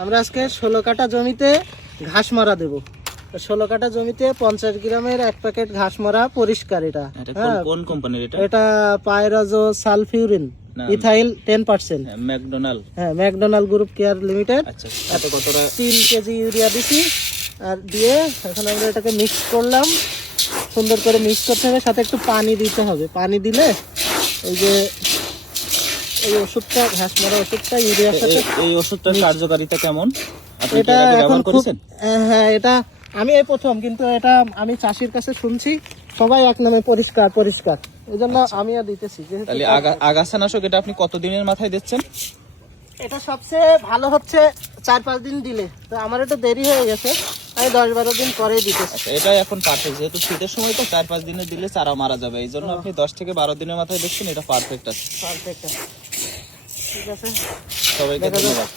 আমরা আজকে 16 কাঠা জমিতে ঘাস মারা দেব। 16 কাঠা জমিতে 50 গ্রামের এক প্যাকেট ঘাস মারা পরিষ্কার। এটা কোন কোম্পানির? এটা পাইরাজো সালফিউরিন ইথাইল 10%। হ্যাঁ, ম্যাকডোনাল্ড গ্রুপ কেয়ার লিমিটেড। আচ্ছা, কতটা? 3 কেজি ইউরিয়া দিছি আর দিয়ে এখন আমরা এটাকে মিক্স করলাম। সুন্দর করে মিক্স করতে হবে, সাথে একটু পানি দিতে হবে। পানি দিলে এই যে এই ওষুধটা, ঘাস মারা ওষুধটা ইউরিয়ার সাথে, এই ওষুধটার কার্যকারিতা কেমন? আপনি এটা এর আগে এখন ব্যবহার করেছেন? হ্যাঁ, এটা আমি এই প্রথম, কিন্তু এটা আমি চাষির কাছে শুনছি সবাই এক নামে পরিষ্কার পরিষ্কার, এই জন্য আমিও দিতেছি। তাহলে আগাছানাশক এটা আপনি কতদিনের মাথায় দিচ্ছেন? এটা সবচেয়ে ভালো হচ্ছে 4-5 দিন দিলে, তো আমার একটু দেরি হয়ে গেছে, আমি 10-12 দিন পরেই দিতেছি। আচ্ছা, এটা এখন পারফেক্ট, যেহেতু শীতের সময় তো 4-5 দিনে দিলে চারা মারা যাবে, এই জন্য আপনি 10 থেকে 12 দিনের মাথায় দিচ্ছেন, এটা পারফেক্ট আছে। পারফেক্ট আছে, ঠিক আছে, সবাইকে ধন্যবাদ।